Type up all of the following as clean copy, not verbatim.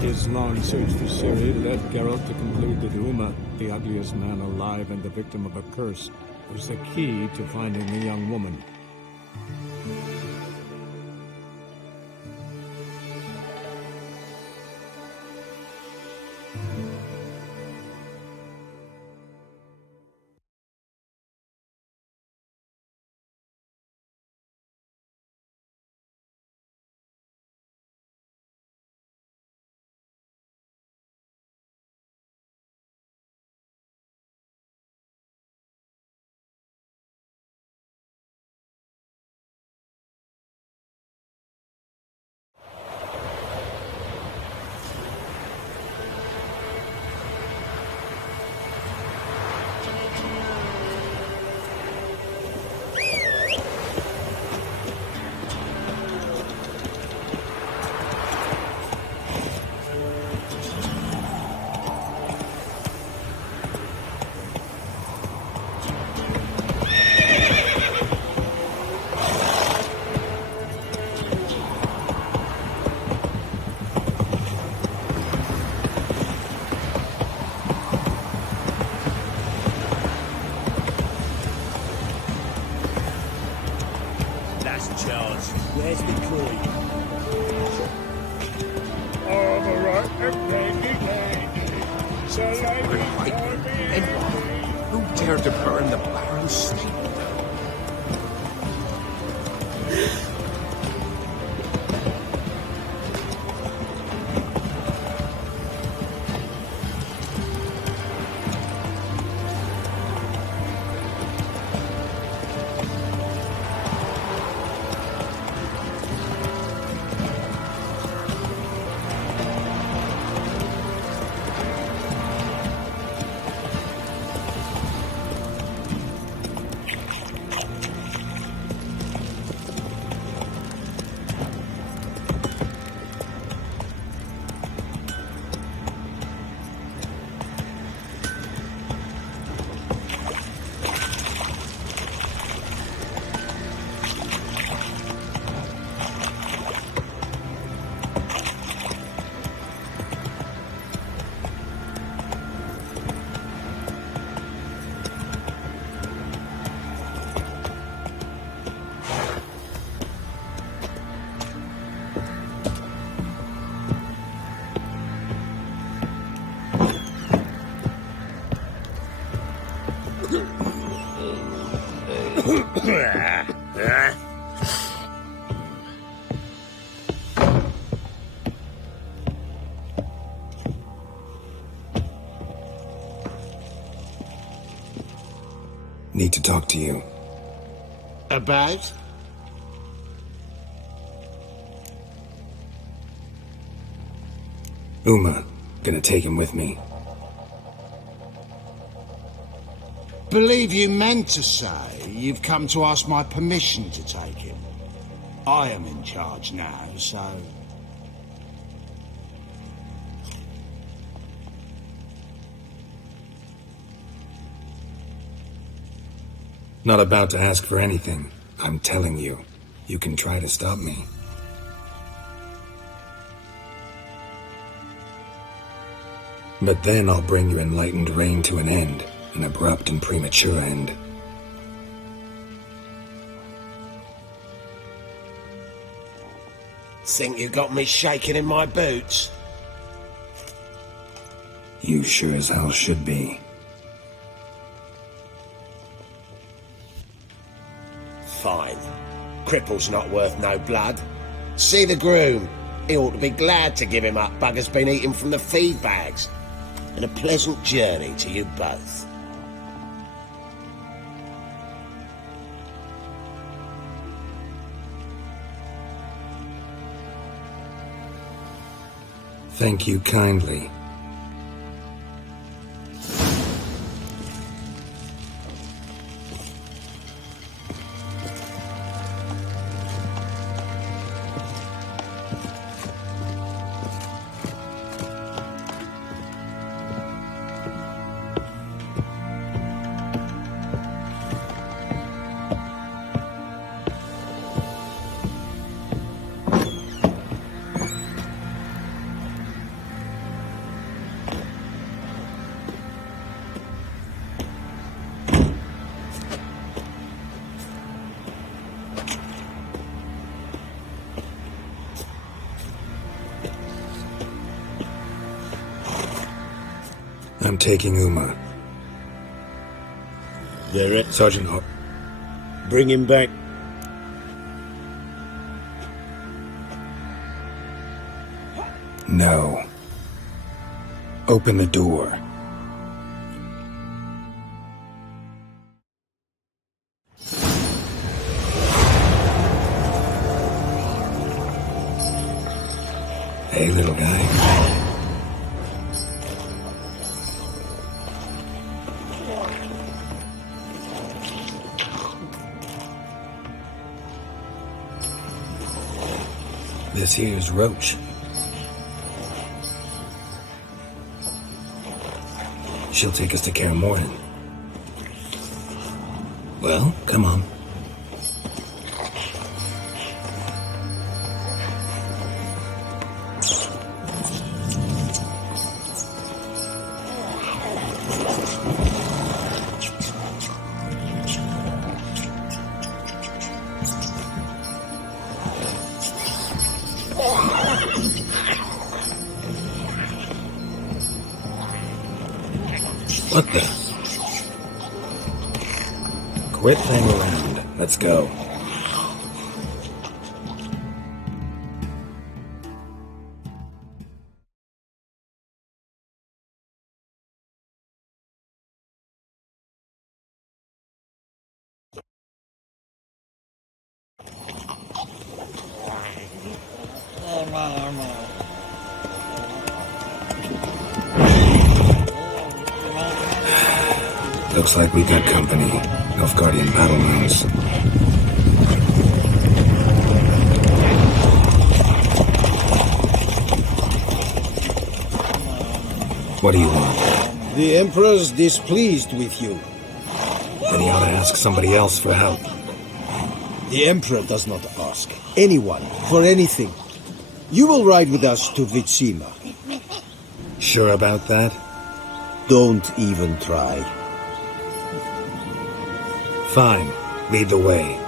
His long search for Ciri led Geralt to conclude that Uma, the ugliest man alive and the victim of a curse, was the key to finding the young woman. Where's the coin? All right, so Who dared to burn the Baron's stable? Need to talk to you. About? Uma. Gonna take him with me. Believe you meant to say you've come to ask my permission to take him. I am in charge now, so... Not about to ask for anything. I'm telling you. You can try to stop me. But then I'll bring your enlightened reign to an end. An abrupt and premature end. Think you got me shaking in my boots? You sure as hell should be. Fine. Cripple's not worth no blood. See the groom. He ought to be glad to give him up. Bugger's been eating from the feed bags. And a pleasant journey to you both. Thank you kindly. I'm taking Uma. Sergeant Hart. Bring him back. No. Open the door. Hey, little guy. This here's Roach. She'll take us to Kaer Morhen. Well, come on. What the? Quit playing around. Let's go. Looks like we got company. Nilfgaardian battle lines. What do you want? The Emperor's displeased with you. Then he ought to ask somebody else for help. The Emperor does not ask anyone for anything. You will ride with us to Vitsima. Sure about that? Don't even try. Fine. Lead the way.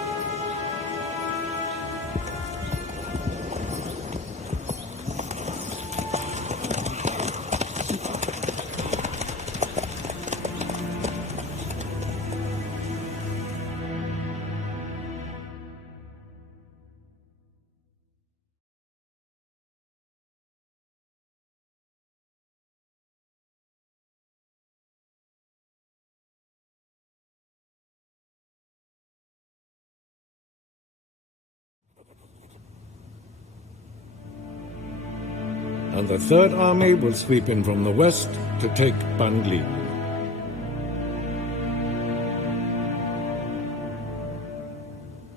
And the Third Army will sweep in from the west to take Bangli.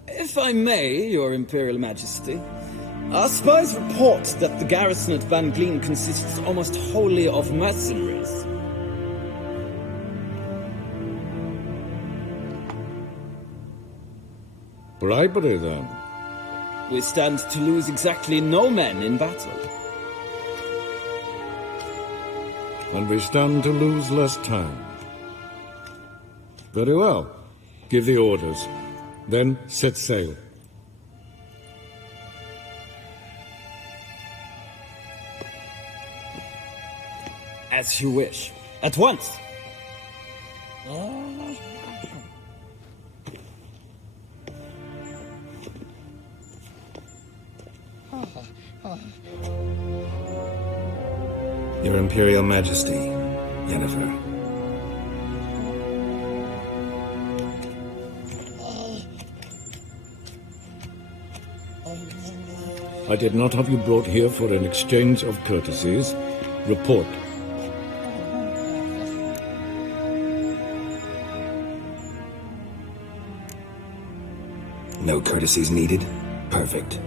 If I may, Your Imperial Majesty, our spies report that the garrison at Bangleen consists almost wholly of mercenaries. Bribery, then? We stand to lose exactly no men in battle. And we stand to lose less time. Very well. Give the orders. Then set sail. As you wish. At once! Your Imperial Majesty, Yennefer. I did not have you brought here for an exchange of courtesies. Report. No courtesies needed? Perfect.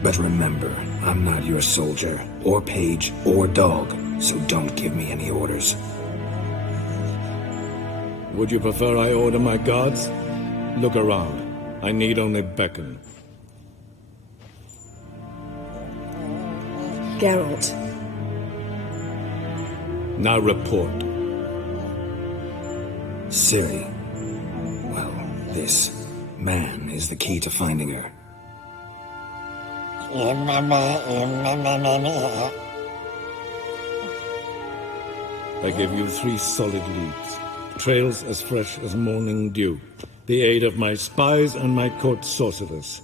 But remember, I'm not your soldier, or page, or dog, so don't give me any orders. Would you prefer I order my guards? Look around. I need only beckon. Geralt. Now report. Ciri. Well, this man is the key to finding her. I gave you 3 solid leads, trails as fresh as morning dew, the aid of my spies and my court sorcerers.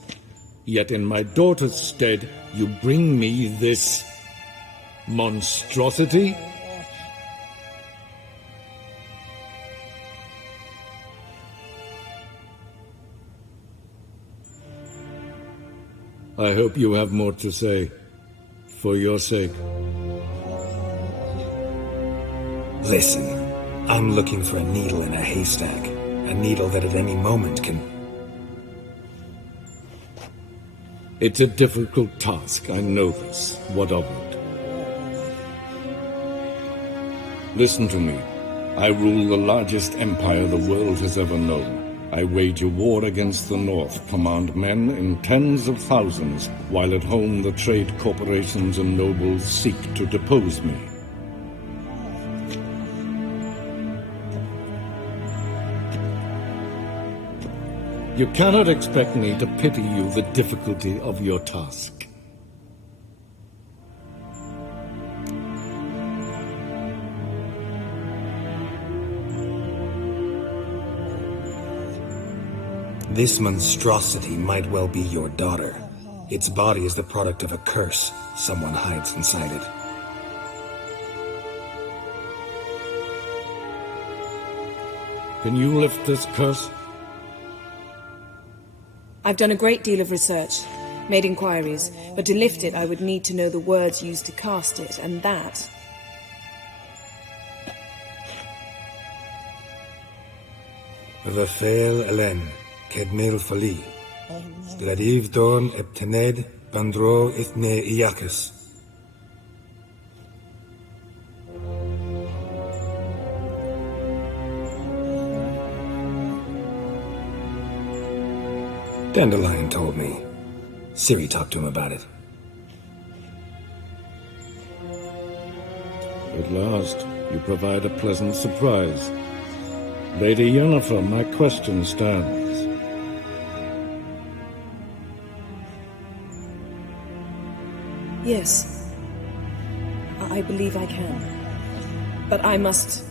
Yet in my daughter's stead, you bring me this monstrosity? I hope you have more to say, for your sake. Listen, I'm looking for a needle in a haystack. A needle that at any moment can... It's a difficult task, I know this. What of it? Listen to me. I rule the largest empire the world has ever known. I wage a war against the North, command men in tens of thousands, while at home the trade corporations and nobles seek to depose me. You cannot expect me to pity you the difficulty of your task. This monstrosity might well be your daughter. Its body is the product of a curse someone hides inside it. Can you lift this curse? I've done a great deal of research, made inquiries, but to lift it I would need to know the words used to cast it, and that... Vafel Elen, Kedmil Fali, Gladiv Dorn Eptened, Bandro Ithne Iakis. Dandelion told me. Ciri talked to him about it. At last, you provide a pleasant surprise. Lady Yennefer, my question stands. Yes. I believe I can. But I must...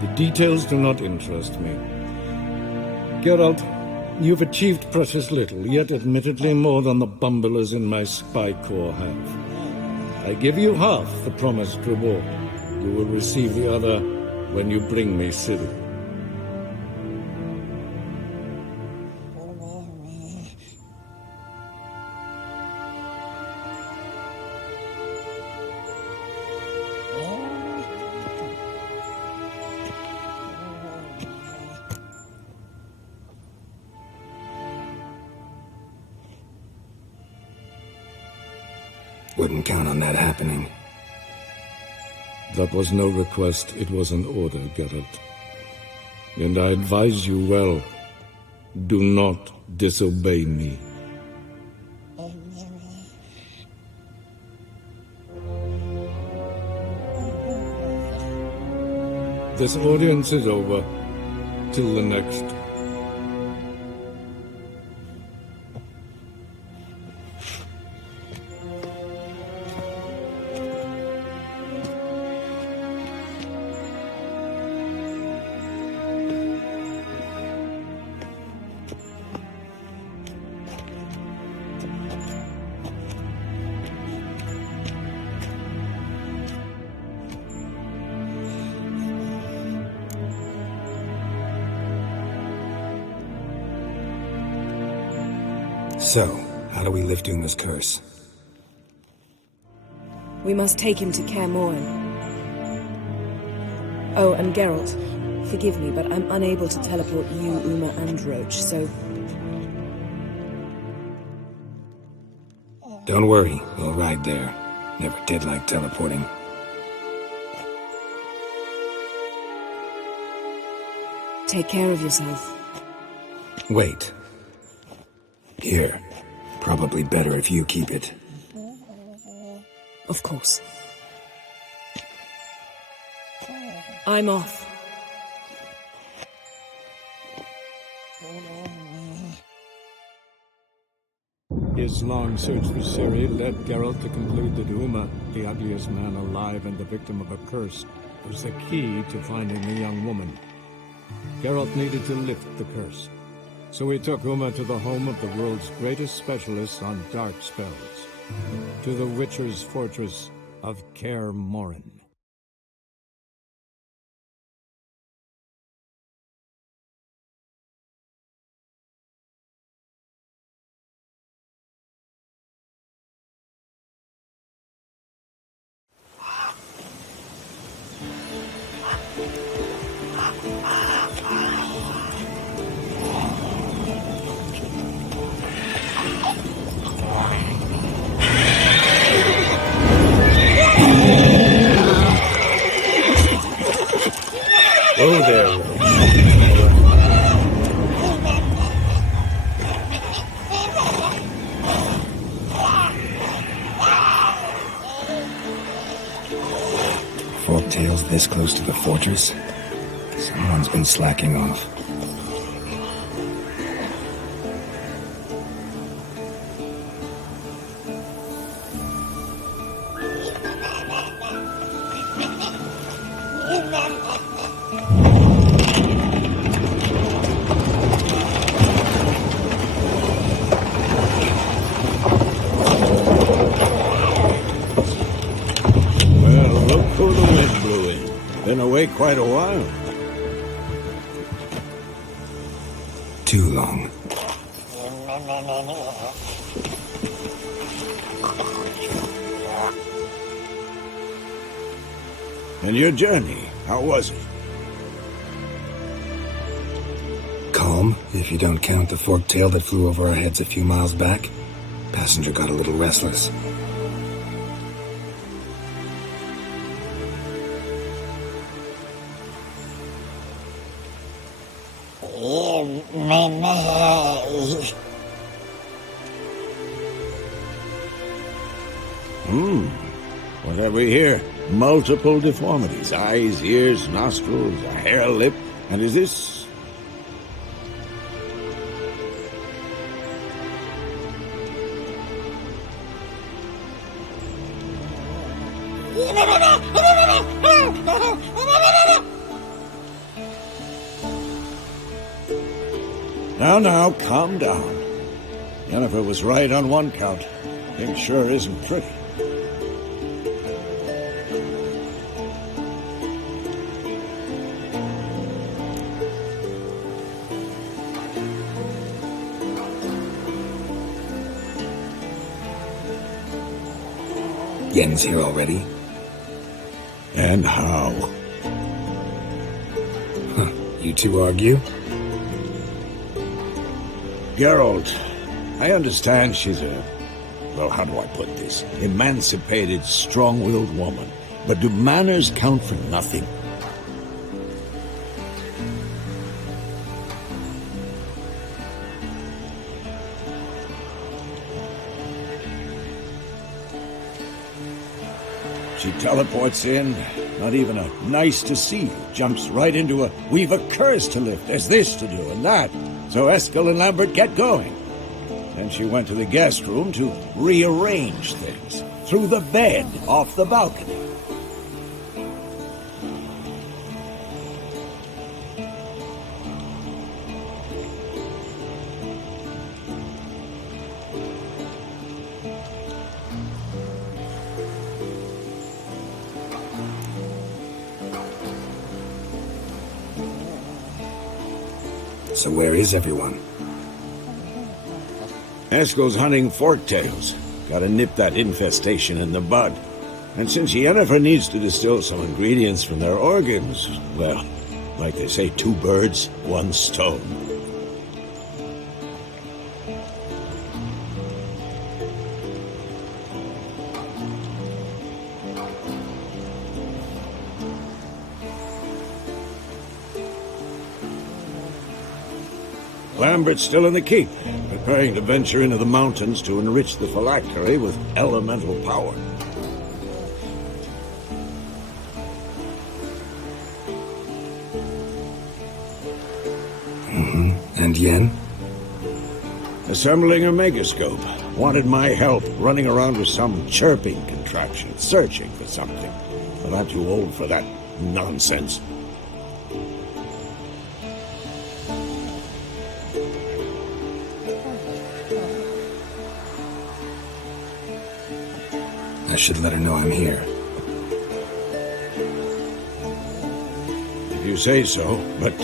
The details do not interest me. Geralt, you've achieved precious little, yet admittedly more than the bumblers in my spy corps have. I give you half the promised reward. You will receive the other when you bring me Ciri. Wouldn't count on that happening. That was no request, it was an order, Geralt. And I advise you well, do not disobey me. This audience is over. Till the next. So, how do we lift Uma's curse? We must take him to Kaer Morhen. Oh, and Geralt, forgive me, but I'm unable to teleport you, Uma, and Roach, so... Don't worry, we'll ride there. Never did like teleporting. Take care of yourself. Wait. Here. Probably better if you keep it. Of course. I'm off. His long search for Ciri led Geralt to conclude that Uma, the ugliest man alive and the victim of a curse, was the key to finding the young woman. Geralt needed to lift the curse, so he took Uma to the home of the world's greatest specialist on dark spells, to the Witcher's fortress of Kaer Morhen. Oh, there. Forktails this close to the fortress? Someone's been slacking off. Quite a while. Too long. And your journey, how was it? Calm, if you don't count the forktail that flew over our heads a few miles back. Passenger got a little restless. What have we here? Multiple deformities. Eyes, ears, nostrils, a hair lip. And is this... Now, calm down. Yennefer was right on one count. Thing sure isn't pretty. Yen's here already? And how? Huh. You two argue? Geralt, I understand she's a... well, how do I put this? Emancipated, strong-willed woman. But do manners count for nothing? She teleports in, not even a nice to see you, jumps right into a we've a curse to lift, there's this to do and that. So Eskel and Lambert get going. Then she went to the guest room to rearrange things. Threw the bed off the balcony. So where is everyone? Eskel's hunting forktails. Gotta nip that infestation in the bud. And since Yennefer needs to distill some ingredients from their organs, well, like they say, 2 birds, 1 stone. Lambert's still in the keep, preparing to venture into the mountains to enrich the phylactery with elemental power. And Yen? Assembling her megascope, wanted my help running around with some chirping contraption, searching for something. But I'm too old for that nonsense. I should let her know I'm here. If you say so, but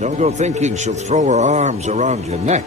don't go thinking she'll throw her arms around your neck.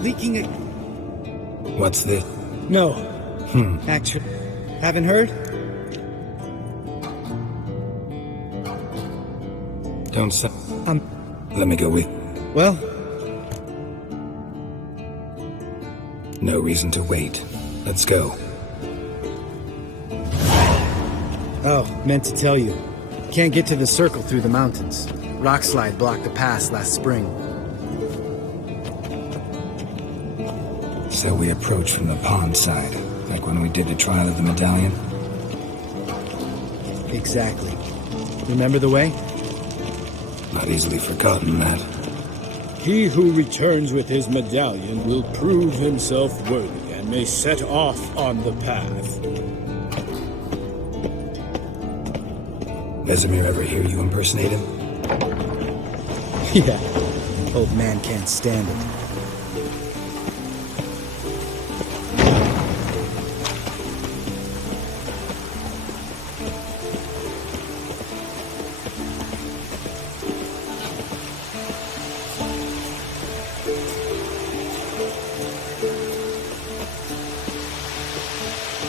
Leaking a... What's this? No. Actually, haven't heard? Don't say... Let me go with... Well... No reason to wait. Let's go. Oh, meant to tell you. Can't get to the circle through the mountains. Rockslide blocked the pass last spring. So we approach from the pond side, like when we did the trial of the medallion? Exactly. Remember the way? Not easily forgotten, Matt. He who returns with his medallion will prove himself worthy and may set off on the path. Vesemir ever hear you impersonate him? Yeah, old man can't stand it.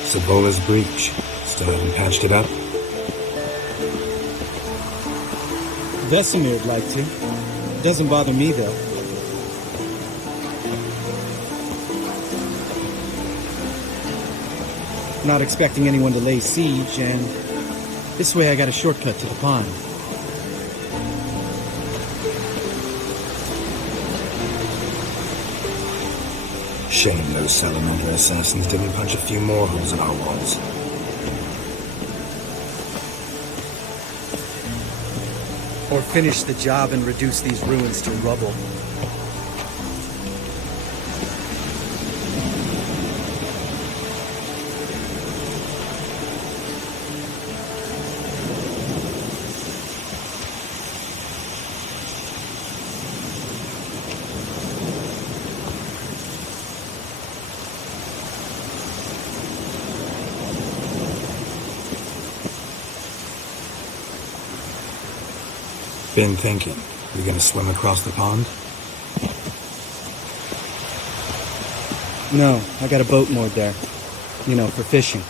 Sabola's breach. Still haven't patched it up? Vesemir'd like to. Doesn't bother me, though. Not expecting anyone to lay siege, and this way I got a shortcut to the pond. Shame those salamander assassins didn't punch a few more holes in our walls. Or finish the job and reduce these ruins to rubble. Been thinking, we gonna swim across the pond? No, I got a boat moored there. You know, for fishing.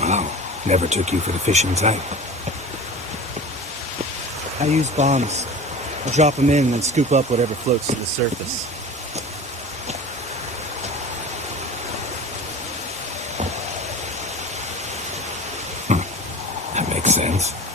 Wow, never took you for the fishing type. I use bombs. I drop them in and scoop up whatever floats to the surface. That makes sense.